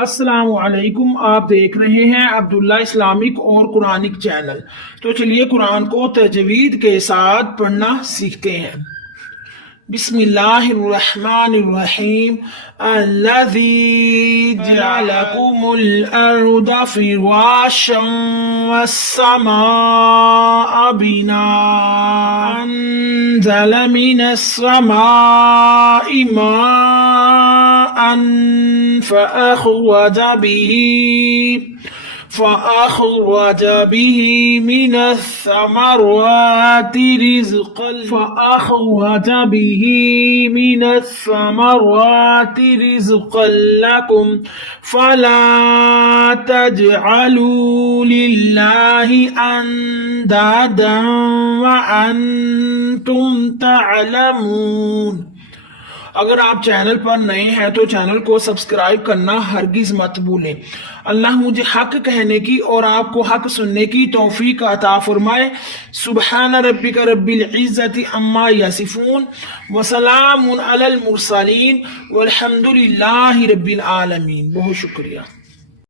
السلام علیکم، آپ دیکھ رہے ہیں عبداللہ اسلامک اور قرآنک چینل۔ تو چلیے قرآن کو تجوید کے ساتھ پڑھنا سیکھتے ہیں۔ بسم اللہ الرحمن الرحیم۔ الذی جعل لکم الارض فراشا والسماء بناء انزل من السماء ماء فأخرج به من الثمرات رزقا لكم فلا تجعلوا لله أندادا وأنتم تعلمون۔ اگر آپ چینل پر نئے ہیں تو چینل کو سبسکرائب کرنا ہرگز مت بھولیں۔ اللہ مجھے حق کہنے کی اور آپ کو حق سننے کی توفیق عطا فرمائے۔ سبحان ربک رب العزت عما یصفون وسلام علی المرسلین والحمد للہ رب العالمین۔ بہت شکریہ۔